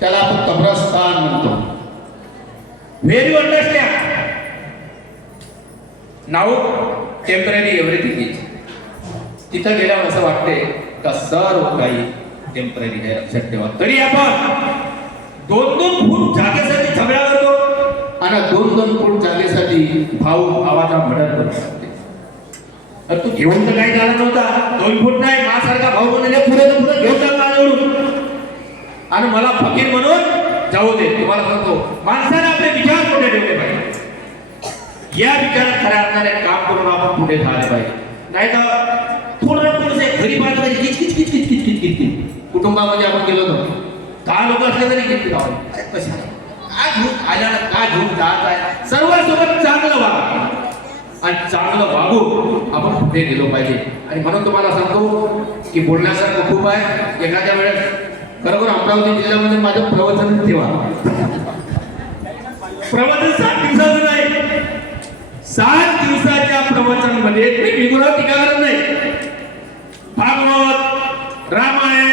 त्याला आपण कब्रस्तान म्हणतो. Very understand. Now temporary everything is. तिथं गेल्यावर असं वाटते का सर्व काही टेम्पररी आहे, लक्षात ठेवा. तरी आपण 2-2 फूट जागेसाठी झगडा करतो आणि 2-2 फूट जागेसाठी भाऊ भावाचा मर्डर करू शकते. तर तू घेऊन तर काही झाला नव्हता. 2 फूट नाही, माझ्यासारखा भाऊ म्हणाले पुढे तर पुढे घेऊन टाक माझ्याकडून आणि मला फकीर म्हणून जाऊ दे. तुम्हाला सांगतो, माणसाने आपले विचार कुठे ठेवले पाहिजे. या विचारात खऱ्या अर्थाने काम करून आपण पुढे झाले पाहिजे. नाही तर थोडं थोडंसं घरी पाहिलं तरी किचकिच किचकिच किचकिच किचकिच. कुटुंबामध्ये आपण गेलो होतो, 10 लोक असले तरी किती लावायचे कशा काय घेऊन आल्याला काय घेऊन जात आहे. सर्वांसोबत चांगलं वागा आणि चांगलं वागून आपण पुढे गेलो पाहिजे. आणि म्हणून तुम्हाला सांगतो की बोलण्यासारखं खूप आहे. एखाद्या वेळेस खरोखर अमरावती जिल्ह्यामध्ये माझं प्रवचन ठेवा. प्रवचन 7 दिवसाचं नाही. 7 दिवसाच्या प्रवचन मध्ये मी बिगुरा टीका करत नाही. भागवत, रामायण,